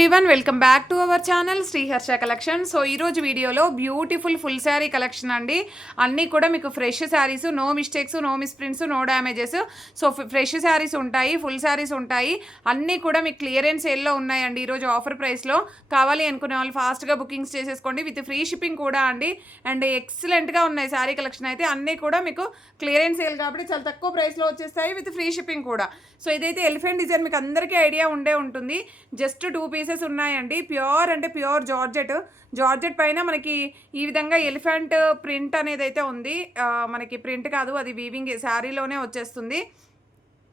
Everyone welcome back to our channel Sriharsha collection. So ఈరోజు వీడియోలో beautiful full sari collection అండి. అన్నీ కూడా మీకు fresh saris, no mistakes, no misprints, no damages. So fresh saris ఉంటాయి, ఫుల్ శారీస్ ఉంటాయి, అన్నీ కూడా మీకు క్లియరెన్స్ సేల్లో ఉన్నాయండి ఈరోజు ఆఫర్ ప్రైస్లో. కావాలి అనుకునే వాళ్ళు ఫాస్ట్గా బుకింగ్స్ చేసేసుకోండి విత్ ఫ్రీ షిప్పింగ్ కూడా అండి. అండ్ ఎక్సలెంట్గా ఉన్నాయి శారీ కలెక్షన్ అయితే. అన్నీ కూడా మీకు క్లియరెన్స్ సేల్ కాబట్టి చాలా తక్కువ ప్రైస్లో వచ్చేస్తాయి విత్ ఫ్రీ షిప్పింగ్ కూడా. సో ఇదైతే ఎలిఫెంట్ డిజైన్ మీకు అందరికీ ఐడియా ఉండే ఉంటుంది. జస్ట్ 2 పీసెస్ ఉన్నాయండి. ప్యూర్ అంటే ప్యూర్ జార్జెట్ పైన మనకి ఈ విధంగా ఎలిఫెంట్ ప్రింట్ అనేది అయితే ఉంది. మనకి ప్రింట్ కాదు, అది వీవింగ్ శారీలోనే వచ్చేస్తుంది.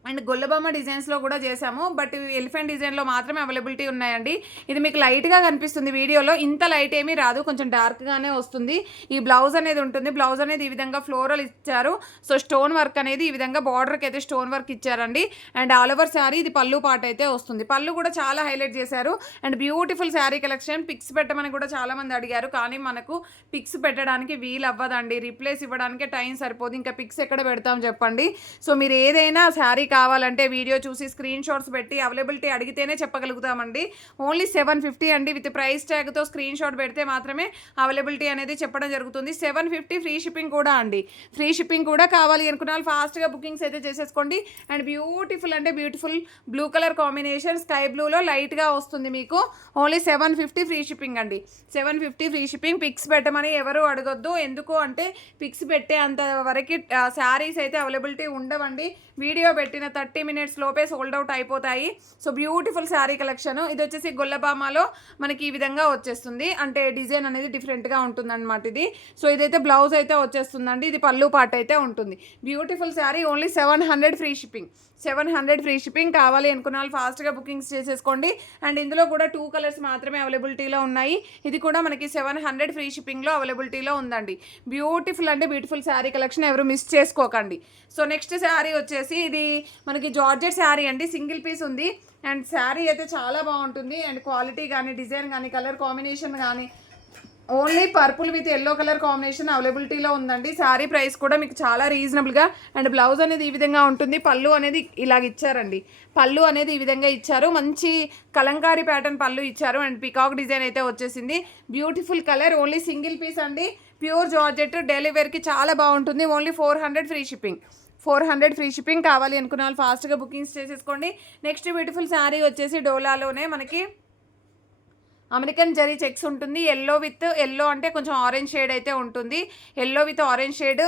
అండ్ గొల్లబొమ్మ డిజైన్స్లో కూడా చేసాము, బట్ ఎలిఫెంట్ డిజైన్లో మాత్రమే అవైలబిలిటీ ఉన్నాయండి. ఇది మీకు లైట్గా కనిపిస్తుంది వీడియోలో, ఇంత లైట్ ఏమీ రాదు, కొంచెం డార్క్గానే వస్తుంది. ఈ బ్లౌజ్ అనేది ఉంటుంది. బ్లౌజ్ అనేది ఈ విధంగా ఫ్లోరల్ ఇచ్చారు. సో స్టోన్ వర్క్ అనేది ఈ విధంగా బార్డర్కి అయితే స్టోన్ వర్క్ ఇచ్చారండి. అండ్ ఆల్ ఓవర్ శారీ ఇది పళ్ళు పాట అయితే వస్తుంది. పళ్ళు కూడా చాలా హైలైట్ చేశారు. And beautiful sari collection. Pics పెట్టమని కూడా చాలామంది అడిగారు, కానీ మనకు పిక్స్ పెట్టడానికి వీలు అవ్వదండి. రిప్లేస్ ఇవ్వడానికి టైం సరిపోదు, ఇంకా పిక్స్ ఎక్కడ పెడతాం చెప్పండి. సో మీరు ఏదైనా శారీ కావాలంటే వీడియో చూసి స్క్రీన్ షాట్స్ పెట్టి అవైలబిలిటీ అడిగితేనే చెప్పగలుగుతామండి. ఓన్లీ 750 అండి. విత్ ప్రైస్ ట్యాగ్తో స్క్రీన్ షాట్ పెడితే మాత్రమే అవైలబిలిటీ అనేది చెప్పడం జరుగుతుంది. 750 ఫ్రీ షిప్పింగ్ కూడా అండి. ఫ్రీ షిప్పింగ్ కూడా కావాలి అనుకున్న వాళ్ళు ఫాస్ట్గా బుకింగ్స్ అయితే చేసేసుకోండి. అండ్ బ్యూటిఫుల్ అంటే beautiful blue colour combination, sky బ్లూలో లైట్గా వస్తుంది మీకు. ఓన్లీ 750 ఫ్రీ షిప్పింగ్ అండి. 750 ఫ్రీ షిప్పింగ్. పిక్స్ పెట్టమని ఎవరు అడగొద్దు, ఎందుకు అంటే పిక్స్ పెట్టే అంత వరకు శారీస్ అయితే అవైలబిలిటీ ఉండవండి. వీడియో పెట్టిన 30 మినిట్స్ లోపే సోల్డ్ అవుట్ అయిపోతాయి. So beautiful sari collection. ఇది వచ్చేసి గొల్లబామాలో మనకి ఈ విధంగా వచ్చేస్తుంది. అంటే డిజైన్ అనేది డిఫరెంట్గా ఉంటుంది అనమాట ఇది. సో ఇదైతే బ్లౌజ్ అయితే వచ్చేస్తుందండి. ఇది పళ్ళు పాట అయితే ఉంటుంది. Beautiful sari. Only 700 free shipping. 700 free shipping. కావాలి అనుకున్న వాళ్ళు ఫాస్ట్గా బుకింగ్స్ చేసేసుకోండి. అండ్ ఇందులో కూడా 2 కలర్స్ మాత్రమే అవైలబిలిటీలో ఉన్నాయి. ఇది కూడా మనకి 700 ఫ్రీ షిప్పింగ్లో అవైలబిలిటీలో ఉందండి. బ్యూటిఫుల్ అంటే బ్యూటిఫుల్ శారీ కలెక్షన్, ఎవరు మిస్ చేసుకోకండి. సో నెక్స్ట్ శారీ వచ్చేసి ఇది మనకి జార్జెట్ శారీ అండి. సింగిల్ పీస్ ఉంది. అండ్ శారీ అయితే చాలా బాగుంటుంది. అండ్ క్వాలిటీ కానీ, డిజైన్ కానీ, కలర్ కాంబినేషన్ కానీ, only purple with yellow colour combination అవైలబిలిటీలో ఉందండి. శారీ ప్రైస్ కూడా మీకు చాలా రీజనబుల్గా. అండ్ బ్లౌజ్ అనేది ఈ విధంగా ఉంటుంది. పళ్ళు అనేది ఇలాగ ఇచ్చారండి. పళ్ళు అనేది ఈ విధంగా ఇచ్చారు. మంచి కలంకారీ ప్యాటర్న్ పళ్ళు ఇచ్చారు. అండ్ పికాక్ డిజైన్ అయితే వచ్చేసింది. Beautiful colour. Only single piece అండి. Pure georgette. డైలీ వేర్కి చాలా బాగుంటుంది. Only 400 free shipping. 400 free shipping. కావాలి అనుకున్న వాళ్ళు ఫాస్ట్గా బుకింగ్స్ చేసేసుకోండి. నెక్స్ట్ బ్యూటిఫుల్ శారీ వచ్చేసి డోలాలోనే మనకి అమెరికన్ జరీ చెక్స్ ఉంటుంది. ఎల్లో అంటే కొంచెం ఆరెంజ్ షేడ్ అయితే ఉంటుంది. ఎల్లో విత్ ఆరెంజ్ షేడ్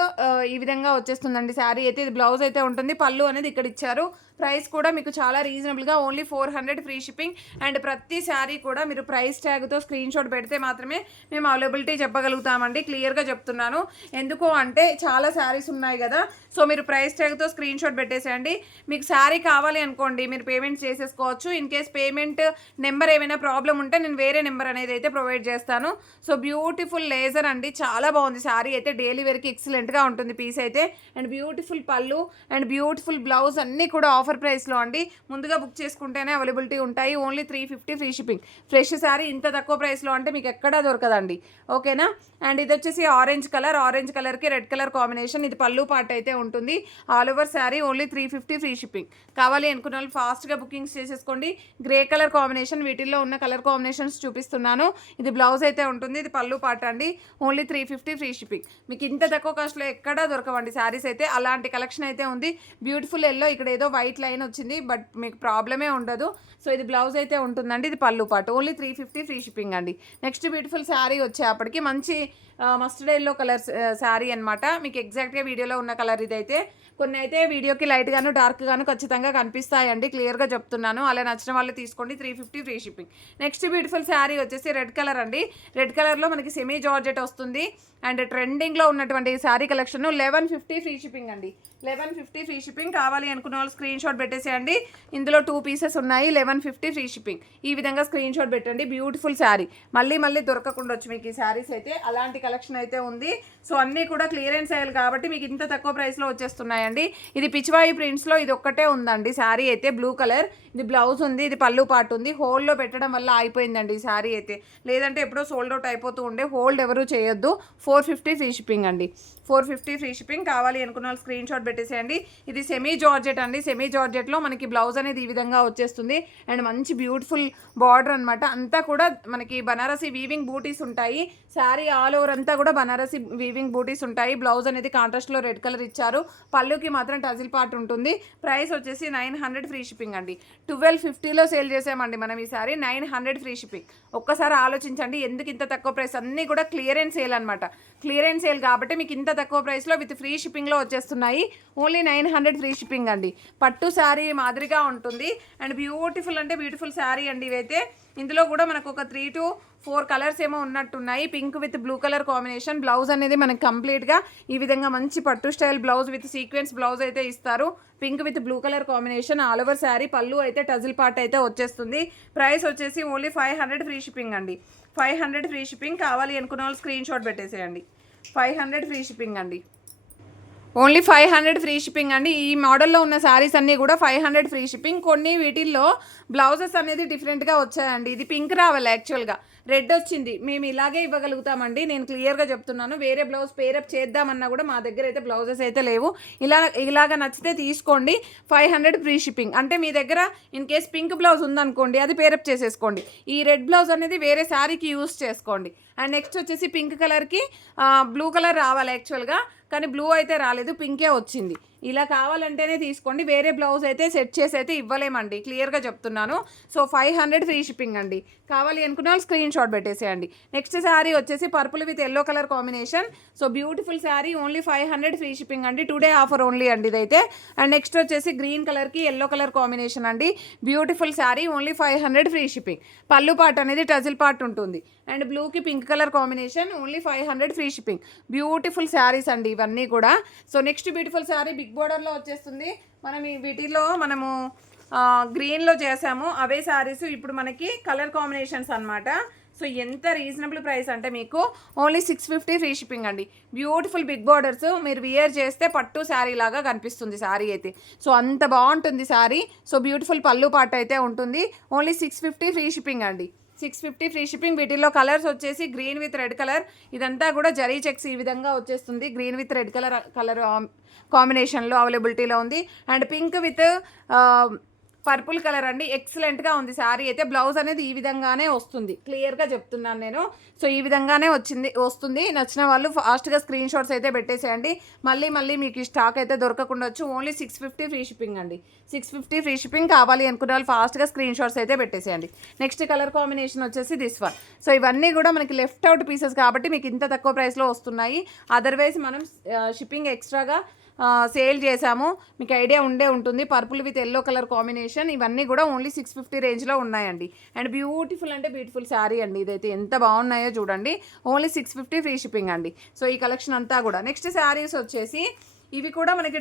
ఈ విధంగా వచ్చేస్తుందండి శారీ అయితే. ఇది బ్లౌజ్ అయితే ఉంటుంది. పళ్ళు అనేది ఇక్కడ ఇచ్చారు. ప్రైస్ కూడా మీకు చాలా రీజనబుల్గా. Only 400 free shipping. అండ్ ప్రతి శారీ కూడా మీరు ప్రైస్ ట్యాగ్తో స్క్రీన్ షాట్ పెడితే మాత్రమే మేము అవైలబిలిటీ చెప్పగలుగుతామండి. క్లియర్గా చెప్తున్నాను. ఎందుకు అంటే చాలా శారీస్ ఉన్నాయి కదా. సో మీరు ప్రైస్ ట్యాగ్తో స్క్రీన్ షాట్ పెట్టేసేయండి. మీకు శారీ కావాలి అనుకోండి, మీరు పేమెంట్ చేసేసుకోవచ్చు. ఇన్ కేస్ పేమెంట్ నెంబర్ ఏమైనా ప్రాబ్లం ఉంటే నేను వేరే నెంబర్ అనేది అయితే ప్రొవైడ్ చేస్తాను. సో బ్యూటిఫుల్ లేజర్ అండి. చాలా బాగుంది శారీ అయితే. డైలీ వేర్కి ఎక్సలెంట్గా ఉంటుంది పీస్ అయితే. అండ్ బ్యూటిఫుల్ పళ్ళు అండ్ బ్యూటిఫుల్ బ్లౌజ్ అన్నీ కూడా ఆఫర్ ప్రైస్లో అండి. ముందుగా బుక్ చేసుకుంటేనే అవైలబిలిటీ ఉంటాయి. Only 350 free shipping. Fresh sari ఇంత తక్కువ ప్రైస్లో అంటే మీకు ఎక్కడా దొరకదండి. ఓకేనా. అండ్ ఇది వచ్చేసి ఆరెంజ్ కలర్కి రెడ్ కలర్ కాంబినేషన్. ఇది పళ్ళు పార్ట్ అయితే ఉంటుంది. All over sari only 350 free shipping. కావాలి అనుకున్న వాళ్ళు ఫాస్ట్గా బుకింగ్స్ చేసేసుకోండి. Grey colour combination. వీటిల్లో ఉన్న కలర్ కాంబినేషన్స్ చూపిస్తున్నాను. ఇది బ్లౌజ్ అయితే ఉంటుంది. ఇది పళ్ళు పార్ట్ అండి. Only 350 free shipping. మీకు ఇంత తక్కువ కాస్ట్లో ఎక్కడా దొరకవండి శారీస్ అయితే. అలాంటి కలెక్షన్ అయితే ఉంది. Beautiful yellow. ఇక్కడ ఏదో వైట్ లైన్ వచ్చింది, బట్ మీకు ప్రాబ్లమే ఉండదు. సో ఇది బ్లౌజ్ అయితే ఉంటుందండి. ఇది పళ్ళు పాటు. ఓన్లీ 350 ఫ్రీ షిప్పింగ్ అండి. నెక్స్ట్ బ్యూటిఫుల్ శారీ వచ్చేప్పటికి మంచి మస్టర్డ్ ఎల్లో కలర్ శారీ అనమాట. మీకు ఎగ్జాక్ట్గా వీడియోలో ఉన్న కలర్ ఇదైతే. కొన్ని అయితే వీడియోకి లైట్గాను డార్క్గాను ఖచ్చితంగా కనిపిస్తాయండి. క్లియర్గా చెప్తున్నాను. అలా నచ్చిన వాళ్ళు తీసుకోండి. 350 free shipping. Next beautiful sari వచ్చేసి రెడ్ కలర్ అండి. రెడ్ కలర్లో మనకి సెమీ జార్జెట్ వస్తుంది. అండ్ ట్రెండింగ్లో ఉన్నటువంటి శారీ కలెక్షన్ 1150 ఫ్రీ షిప్పింగ్ అండి. 1150 ఫ్రీ షిప్పింగ్. కావాలి అనుకున్న వాళ్ళు స్క్రీన్ షాట్ పెట్టేసేయండి. ఇందులో 2 పీసెస్ ఉన్నాయి. 1150 ఫ్రీ షిప్పింగ్. ఈ విధంగా స్క్రీన్ షాట్ పెట్టండి. బ్యూటిఫుల్ శారీ. మళ్ళీ దొరకకుండా వచ్చు మీకు ఈ శారీస్ అయితే. అలాంటి కలెక్షన్ అయితే ఉంది. సో అన్నీ కూడా క్లియరెన్స్ అయ్యాలి కాబట్టి మీకు ఇంత తక్కువ ప్రైస్లో వచ్చేస్తున్నాయండి. ఇది పిచ్చివాయి ప్రింట్స్లో ఇది ఒక్కటే ఉందండి శారీ అయితే. Blue colour. ఇది బ్లౌజ్ ఉంది. ఇది పళ్ళు పాటు ఉంది. హోల్డ్లో పెట్టడం వల్ల అయిపోయిందండి ఈ శారీ అయితే. లేదంటే ఎప్పుడో సోల్డ్ అవుట్ అయిపోతూ ఉండే. హోల్డ్ ఎవరు చేయొద్దు. 450 ఫ్రీ షిప్పింగ్ అండి. 450 ఫ్రీ షిప్పింగ్. కావాలి అనుకున్న వాళ్ళు స్క్రీన్ షాట్ పెట్టేసేయండి. ఇది సెమీ జార్జెట్ అండి. సెమీ జార్జెట్లో మనకి బ్లౌజ్ అనేది ఈ విధంగా వచ్చేస్తుంది. అండ్ మంచి బ్యూటిఫుల్ బార్డర్ అనమాట. అంతా కూడా మనకి బనారసి వీవింగ్ బూటీస్ ఉంటాయి. శారీ ఆల్ ఓవర్ అంతా కూడా బనారసి వీవింగ్ బూటీస్ ఉంటాయి. బ్లౌజ్ అనేది కాంట్రాస్ట్లో రెడ్ కలర్ ఇచ్చారు. పళ్ళుకి మాత్రం టజిల్ పార్ట్ ఉంటుంది. ప్రైస్ వచ్చేసి 900 ఫ్రీ షిప్పింగ్ అండి. 1250లో సేల్ చేసామండి మనం ఈ సారీ. 900 free shipping. ఒక్కసారి ఆలోచించండి ఎందుకు ఇంత తక్కువ ప్రైస్. అన్నీ కూడా క్లియరెన్స్ సేల్ అనమాట. క్లియరెన్స్ సేల్ కాబట్టి మీకు ఇంత తక్కువ ప్రైస్లో విత్ ఫ్రీ షిప్పింగ్లో వచ్చేస్తున్నాయి. ఓన్లీ 900 ఫ్రీ షిప్పింగ్ అండి. పట్టు శారీ మాదిరిగా ఉంటుంది. అండ్ బ్యూటిఫుల్ అంటే బ్యూటిఫుల్ శారీ అండి ఇవైతే. ఇందులో కూడా మనకు ఒక 3 to 4 కలర్స్ ఏమో ఉన్నట్టున్నాయి. Pink with blue colour combination. Blouse అనేది మనకి కంప్లీట్గా ఈ విధంగా మంచి పట్టు style blouse with sequence blouse అయితే ఇస్తారు. Pink with blue colour combination all over sari. పళ్ళు అయితే టజిల్ పార్ట్ అయితే వచ్చేస్తుంది. ప్రైస్ వచ్చేసి ఓన్లీ 500 ఫ్రీ షిప్పింగ్ అండి. 500 ఫ్రీ షిప్పింగ్. కావాలి అనుకున్న వాళ్ళు స్క్రీన్ షాట్ పెట్టేసేయండి. 500 ఫ్రీ షిప్పింగ్ అండి. ఓన్లీ 500 ఫ్రీ షిప్పింగ్ అండి. ఈ మోడల్లో ఉన్న శారీస్ అన్నీ కూడా 500 ఫ్రీ షిప్పింగ్. కొన్ని వీటిల్లో బ్లౌజెస్ అనేది డిఫరెంట్గా వచ్చాయండి. ఇది పింక్ రావాలి, యాక్చువల్గా రెడ్ వచ్చింది. మేము ఇలాగే ఇవ్వగలుగుతామండి. నేను క్లియర్గా చెప్తున్నాను. వేరే బ్లౌజ్ పేరప్ చేద్దామన్నా కూడా మా దగ్గర అయితే బ్లౌజెస్ అయితే లేవు. ఇలాగ నచ్చితే తీసుకోండి. 500 ఫ్రీ షిప్పింగ్. అంటే మీ దగ్గర ఇన్ కేస్ పింక్ బ్లౌజ్ ఉందనుకోండి, అది పేరప్ చేసేసుకోండి. ఈ రెడ్ బ్లౌజ్ అనేది వేరే శారీకి యూస్ చేసుకోండి. అండ్ నెక్స్ట్ వచ్చేసి పింక్ కలర్కి బ్లూ కలర్ రావాలి యాక్చువల్గా, కానీ బ్లూ అయితే రాలేదు, పింకే వచ్చింది. ఇలా కావాలంటేనే తీసుకోండి. వేరే బ్లౌజ్ అయితే సెట్ చేసి అయితే ఇవ్వలేమండి, క్లియర్గా చెప్తున్నాను. సో 500 ఫ్రీ షిప్పింగ్ అండి. కావాలి అనుకున్న వాళ్ళు స్క్రీన్ షాట్ పెట్టేసేయండి. నెక్స్ట్ శారీ వచ్చేసి purple with yellow colour combination. So beautiful sari. Only 500 free shipping అండి. టుడే ఆఫర్ ఓన్లీ అండి ఇదైతే. అండ్ నెక్స్ట్ వచ్చేసి గ్రీన్ కలర్కి ఎల్లో కలర్ కాంబినేషన్ అండి. Beautiful sari. Only 500 free shipping. పళ్ళు పార్ట్ అనేది టజిల్ పార్ట్ ఉంటుంది. అండ్ బ్లూకి pink colour combination. Only 500 free shipping. Beautiful saris అండి ఇవన్నీ కూడా. So next beautiful sari big బోర్డర్లో వచ్చేస్తుంది. మనం ఈ వీటిలో మనము గ్రీన్లో చేసాము అవే శారీస్ ఇప్పుడు మనకి కలర్ కాంబినేషన్స్ అనమాట. సో ఎంత రీజనబుల్ ప్రైస్ అంటే మీకు ఓన్లీ 650 ఫ్రీ షిప్పింగ్ అండి. Beautiful big borders. మీరు వియర్ చేస్తే పట్టు శారీ లాగా కనిపిస్తుంది శారీ అయితే. సో అంత బాగుంటుంది శారీ. సో బ్యూటిఫుల్ పళ్ళు పార్ట్ అయితే ఉంటుంది. ఓన్లీ 650 ఫ్రీ షిప్పింగ్ అండి. 650 ఫ్రీ షిప్పింగ్. వీటిల్లో కలర్స్ వచ్చేసి గ్రీన్ విత్ రెడ్ కలర్. ఇదంతా కూడా జరీ చెక్స్ ఈ విధంగా వచ్చేస్తుంది. గ్రీన్ విత్ రెడ్ కలర్ కాంబినేషన్లో అవైలబిలిటీలో ఉంది. And pink with purple colour అండి. ఎక్సలెంట్గా ఉంది శారీ అయితే. బ్లౌజ్ అనేది ఈ విధంగానే వస్తుంది, క్లియర్గా చెప్తున్నాను నేను. సో ఈ విధంగానే వస్తుంది. నచ్చిన వాళ్ళు ఫాస్ట్గా స్క్రీన్ షాట్స్ అయితే పెట్టేసేయండి. మళ్ళీ మీకు ఈ స్టాక్ అయితే దొరకకుండొచ్చు. ఓన్లీ 650 ఫ్రీ షిప్పింగ్ అండి. 650 ఫ్రీ షిప్పింగ్. కావాలి అనుకున్న వాళ్ళు ఫాస్ట్గా స్క్రీన్ షాట్స్ అయితే పెట్టేసేయండి. నెక్స్ట్ కలర్ కాంబినేషన్ వచ్చేసి దిస్ వన్. సో ఇవన్నీ కూడా మనకి లెఫ్ట్ అవుట్ పీసెస్ కాబట్టి మీకు ఇంత తక్కువ ప్రైస్లో వస్తున్నాయి. అదర్వైజ్ మనం షిప్పింగ్ ఎక్స్ట్రాగా సేల్ చేసాము, మీకు ఐడియా ఉంటుంది. Purple with yellow colour combination. ఇవన్నీ కూడా ఓన్లీ 650 రేంజ్లో ఉన్నాయండి. అండ్ బ్యూటిఫుల్ అంటే బ్యూటిఫుల్ శారీ అండి ఇదైతే. ఎంత బాగున్నాయో చూడండి. ఓన్లీ 650 ఫ్రీ షిప్పింగ్ అండి. సో ఈ కలెక్షన్ అంతా కూడా. నెక్స్ట్ శారీస్ వచ్చేసి ఇవి కూడా మనకి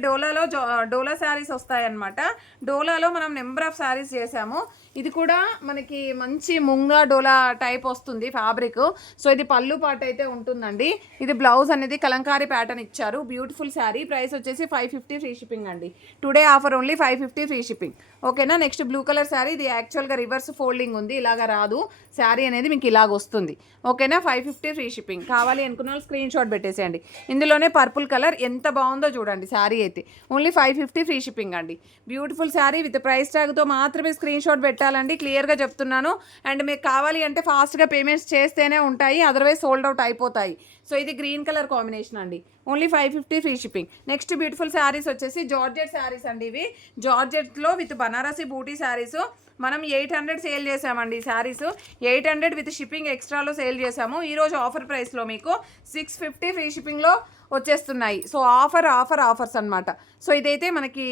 డోలా శారీస్ వస్తాయన్నమాట. డోలాలో మనం నెంబర్ ఆఫ్ శారీస్ చేసాము. ఇది కూడా మనకి మంచి ముంగా డోలా టైప్ వస్తుంది ఫ్యాబ్రిక్. సో ఇది పళ్ళు పార్ట్ అయితే ఉంటుందండి. ఇది బ్లౌజ్ అనేది కలంకారీ ప్యాటర్న్ ఇచ్చారు. బ్యూటిఫుల్ శారీ. ప్రైస్ వచ్చేసి 550 ఫ్రీ షిప్పింగ్ అండి. Today offer only 550 free shipping. ఓకేనా. Next blue colour sari. ఇది యాక్చువల్గా రివర్స్ ఫోల్డింగ్ ఉంది, ఇలాగా రాదు శారీ అనేది, మీకు ఇలాగ వస్తుంది. ఓకేనా. 550 ఫ్రీ షిప్పింగ్. కావాలి అనుకున్న వాళ్ళు స్క్రీన్ షాట్ పెట్టేసేయండి. ఇందులోనే పర్పుల్ కలర్ ఎంత బాగుందో చూడండి శారీ అయితే. ఓన్లీ 550 ఫ్రీ షిప్పింగ్ అండి. బ్యూటిఫుల్ శారీ విత్ ప్రైస్ ట్యాగ్తో మాత్రమే స్క్రీన్ షాట్ పెట్టాలండి, క్లియర్గా చెప్తున్నాను. అండ్ మీకు కావాలి అంటే ఫాస్ట్గా పేమెంట్స్ చేస్తేనే ఉంటాయి, అదర్వైజ్ సోల్డ్ అవుట్ అయిపోతాయి. సో ఇది గ్రీన్ కలర్ కాంబినేషన్ అండి. Only 550 free shipping. Next beautiful saris వచ్చేసి జార్జెట్ శారీస్ అండి. ఇవి జార్జెట్లో విత్ బనారసి బూటీ శారీస్. మనం 800 సేల్ చేసామండి ఈ శారీస్. 800 విత్ షిప్పింగ్ ఎక్స్ట్రాలో సేల్ చేసాము. ఈరోజు ఆఫర్ ప్రైస్లో మీకు 650 ఫ్రీ షిప్పింగ్లో వచ్చేస్తున్నాయి. సో ఆఫర్స్ అనమాట. సో ఇదైతే మనకి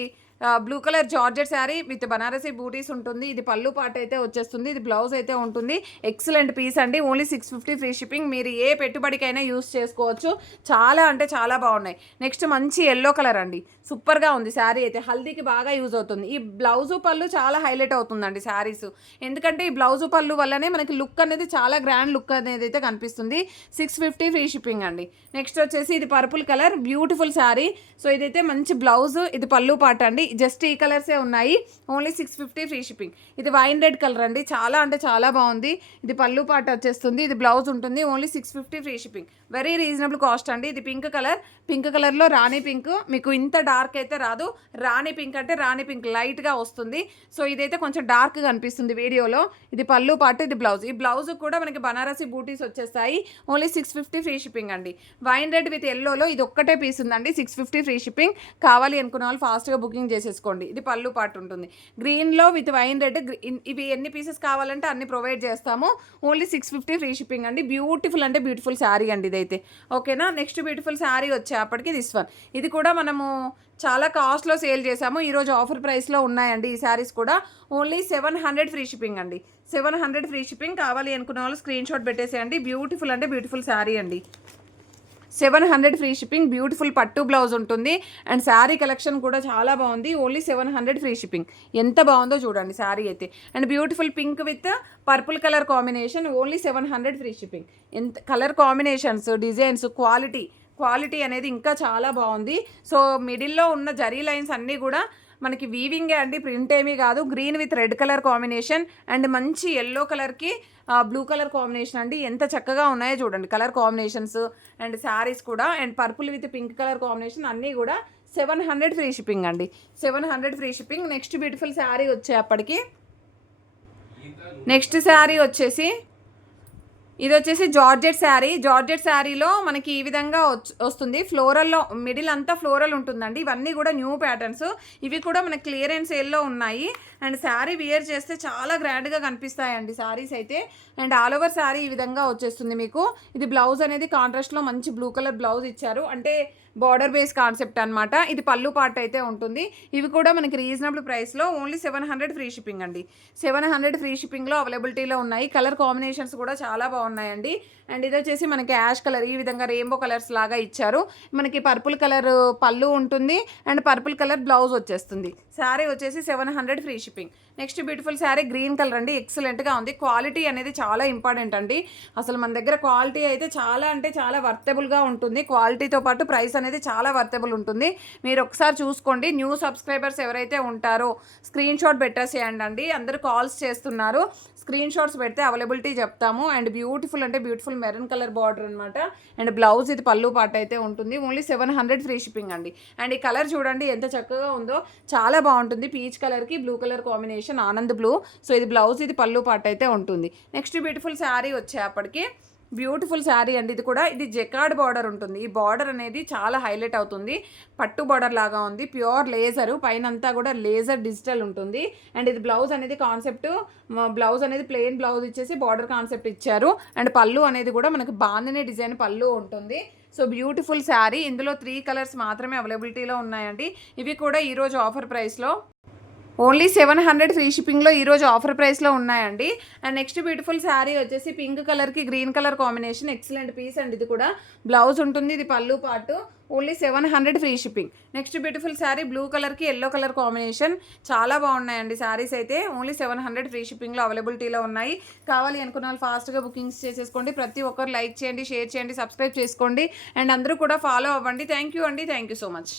blue colour georgette sari with Banarasi బూటీస్ ఉంటుంది. ఇది పళ్ళు పార్ట్ అయితే వచ్చేస్తుంది. ఇది బ్లౌజ్ అయితే ఉంటుంది. ఎక్సలెంట్ పీస్ అండి. Only 650 free shipping. మీరు ఏ పెట్టుబడికైనా యూస్ చేసుకోవచ్చు. చాలా అంటే చాలా బాగున్నాయి. నెక్స్ట్ మంచి ఎల్లో కలర్ అండి. సూపర్గా ఉంది శారీ అయితే. హల్దీకి బాగా యూజ్ అవుతుంది. ఈ బ్లౌజు పళ్ళు చాలా హైలైట్ అవుతుందండి శారీస్. ఎందుకంటే ఈ బ్లౌజు పళ్ళు వల్లనే మనకి లుక్ అనేది చాలా గ్రాండ్ లుక్ అనేది అయితే కనిపిస్తుంది. 650 ఫ్రీ షిప్పింగ్ అండి. నెక్స్ట్ వచ్చేసి ఇది purple colour beautiful sari. So ఇదైతే మంచి బ్లౌజ్, ఇది పళ్ళు పార్ట్ అండి. జస్ట్ ఈ కలర్సే ఉన్నాయి. Only 650 free shipping. ఇది వైన్ రెడ్ కలర్ అండి, చాలా అంటే చాలా బాగుంది. ఇది పళ్ళు పాట వచ్చేస్తుంది, ఇది బ్లౌజ్ ఉంటుంది. Only 650 free shipping. Very reasonable cost అండి. ఇది పింక్ కలర్, పింక్ కలర్లో రాణి పింక్. మీకు ఇంత డార్క్ అయితే రాదు, రాణి పింక్ అంటే రాణి పింక్ లైట్గా వస్తుంది. సో ఇదైతే కొంచెం డార్క్గా అనిపిస్తుంది వీడియోలో. ఇది పళ్ళు పాటు, ఇది బ్లౌజ్. ఈ బ్లౌజ్ కూడా మనకి బనారసి బూటీస్ వచ్చేస్తాయి. ఓన్లీ 650 ఫ్రీ షిప్పింగ్ అండి. వైన్ రెడ్ విత్ ఎల్లోలో ఇది ఒక్కటే పీస్ ఉందండి, 650 ఫ్రీ షిప్పింగ్. కావాలి అనుకున్న వాళ్ళు ఫాస్ట్గా బుకింగ్ చేసేసుకోండి. ఇది పళ్ళు పాటు ఉంటుంది. గ్రీన్లో విత్ వైన్ రెడ్, ఇవి ఎన్ని పీసెస్ కావాలంటే అన్ని ప్రొవైడ్ చేస్తాము. ఓన్లీ 650 ఫ్రీ షిప్పింగ్ అండి. బ్యూటిఫుల్ అంటే బ్యూటిఫుల్ శారీ అండి ఇదైతే. ఓకేనా. నెక్స్ట్ బ్యూటిఫుల్ శారీ వచ్చేప్పటికి దిస్ వన్. ఇది కూడా మనము చాలా కాస్ట్లో సేల్ చేసాము, ఈరోజు ఆఫర్ ప్రైస్లో ఉన్నాయండి ఈ శారీస్ కూడా. ఓన్లీ 700 ఫ్రీ షిప్పింగ్ అండి. 700 ఫ్రీ షిప్పింగ్. కావాలి అనుకున్న వాళ్ళు స్క్రీన్ షాట్ పెట్టేసేయండి. బ్యూటిఫుల్ అంటే బ్యూటిఫుల్ శారీ అండి. 700 ఫ్రీ షిప్పింగ్. బ్యూటిఫుల్ పట్టు బ్లౌజ్ ఉంటుంది అండ్ శారీ కలెక్షన్ కూడా చాలా బాగుంది. Only 700 free shipping. ఎంత బాగుందో చూడండి శారీ అయితే. And beautiful pink with purple colour combination. Only 700 free shipping. ఎంత కలర్ కాంబినేషన్స్, డిజైన్స్, క్వాలిటీ అనేది ఇంకా చాలా బాగుంది. సో మిడిల్లో ఉన్న జరీ లైన్స్ అన్నీ కూడా మనకి వీవింగే అండి, ప్రింట్ ఏమీ కాదు. Green with red colour combination and మంచి ఎల్లో కలర్కి బ్లూ కలర్ కాంబినేషన్ అండి. ఎంత చక్కగా ఉన్నాయో చూడండి కలర్ కాంబినేషన్స్ అండ్ శారీస్ కూడా. And purple with pink colour combination అన్నీ కూడా 700 ఫ్రీ షిప్పింగ్ అండి. 700 free shipping. Next beautiful sari వచ్చేప్పటికి నెక్స్ట్ శారీ వచ్చేసి ఇది వచ్చేసి జార్జెట్ శారీ. జార్జెట్ శారీలో మనకి ఈ విధంగా వస్తుంది. ఫ్లోరల్లో మిడిల్ అంతా ఫ్లోరల్ ఉంటుందండి. ఇవన్నీ కూడా న్యూ ప్యాటర్న్స్. ఇవి కూడా మనకి క్లియరెన్స్ సేల్లో ఉన్నాయి. అండ్ శారీ వియర్ చేస్తే చాలా గ్రాండ్గా కనిపిస్తాయండి శారీస్ అయితే. అండ్ ఆల్ ఓవర్ శారీ ఈ విధంగా వచ్చేస్తుంది మీకు. ఇది బ్లౌజ్ అనేది కాంట్రాస్ట్లో మంచి బ్లూ కలర్ బ్లౌజ్ ఇచ్చారు, అంటే బార్డర్ బేస్ కాన్సెప్ట్ అనమాట. ఇది పళ్ళు పార్ట్ అయితే ఉంటుంది. ఇవి కూడా మనకి రీజనబుల్ ప్రైస్లో ఓన్లీ 700 ఫ్రీ షిప్పింగ్ అండి. 700 ఫ్రీ షిప్పింగ్లో అవైలబిలిటీలో ఉన్నాయి. కలర్ కాంబినేషన్స్ కూడా చాలా బాగున్నాయండి. అండ్ ఇది వచ్చేసి మనకి యాష్ కలర్, ఈ విధంగా రెయిన్బో కలర్స్ లాగా ఇచ్చారు. మనకి పర్పుల్ కలర్ పళ్ళు ఉంటుంది అండ్ పర్పుల్ కలర్ బ్లౌజ్ వచ్చేస్తుంది. శారీ వచ్చేసి 700 free shipping. Next beautiful sari green colour అండి, ఎక్సలెంట్గా ఉంది. క్వాలిటీ అనేది చాలా ఇంపార్టెంట్ అండి. అసలు మన దగ్గర క్వాలిటీ అయితే చాలా అంటే చాలా వర్తబుల్గా ఉంటుంది. క్వాలిటీతో పాటు ప్రైస్ అనేది చాలా వర్తబుల్ ఉంటుంది. మీరు ఒకసారి చూసుకోండి. న్యూ సబ్స్క్రైబర్స్ ఎవరైతే ఉంటారో స్క్రీన్ షాట్ పెట్టేసేయండి అండి. అందరూ కాల్స్ చేస్తున్నారు, స్క్రీన్ షాట్స్ పెడితే అవైలబిలిటీ చెప్తాము. అండ్ బ్యూటిఫుల్ అంటే బ్యూటిఫుల్ మెరూన్ కలర్ బార్డర్ అనమాట. అండ్ బ్లౌజ్ ఇది పళ్ళు పాట అయితే ఉంటుంది. ఓన్లీ 700 ఫ్రీ షిప్పింగ్ అండి. అండ్ ఈ కలర్ చూడండి ఎంత చక్కగా ఉందో, చాలా బాగుంటుంది. పీచ్ కలర్కి blue colour combination, Anand blue. So ఇది బ్లౌజ్, ఇది పళ్ళు పాట అయితే ఉంటుంది. నెక్స్ట్ బ్యూటిఫుల్ శారీ వచ్చేప్పటికి బ్యూటిఫుల్ శారీ అండి. ఇది కూడా ఇది జెకార్డ్ బార్డర్ ఉంటుంది. ఈ బార్డర్ అనేది చాలా హైలైట్ అవుతుంది. పట్టు బార్డర్ లాగా ఉంది. ప్యూర్ లేజరు, పైన అంతా కూడా లేజర్ డిజిటల్ ఉంటుంది. అండ్ ఇది బ్లౌజ్ అనేది కాన్సెప్ట్, బ్లౌజ్ అనేది ప్లెయిన్ బ్లౌజ్ ఇచ్చేసి బార్డర్ కాన్సెప్ట్ ఇచ్చారు. అండ్ పళ్ళు అనేది కూడా మనకి బాందిని డిజైన్ పళ్ళు ఉంటుంది. So beautiful sari. ఇందులో 3 కలర్స్ మాత్రమే అవైలబిలిటీలో ఉన్నాయండి. ఇవి కూడా ఈరోజు ఆఫర్ ప్రైస్లో ఓన్లీ 700 ఫ్రీ షిప్పింగ్లో ఈరోజు ఆఫర్ ప్రైస్లో ఉన్నాయండి. అండ్ నెక్స్ట్ బ్యూటిఫుల్ శారీ వచ్చేసి పింక్ కలర్కి green colour combination, excellent piece అండి. ఇది కూడా బ్లౌజ్ ఉంటుంది, ఇది పళ్ళు పాటు. Only 700 free shipping. Next beautiful sari blue కలర్కి ఎల్లో కలర్ కాంబినేషన్, చాలా బాగున్నాయండి శారీస్ అయితే. ఓన్లీ 700 ఫ్రీ షిప్పింగ్లో అవైలబిలిటీలో ఉన్నాయి. కావాలి అనుకున్న వాళ్ళు ఫాస్ట్గా బుకింగ్స్ చేసేసుకోండి. ప్రతి ఒక్కరు లైక్ చేయండి, షేర్ చేయండి, సబ్స్క్రైబ్ చేసుకోండి. అండ్ అందరూ కూడా ఫాలో అవ్వండి. థ్యాంక్ యూ అండి. Thank you so much.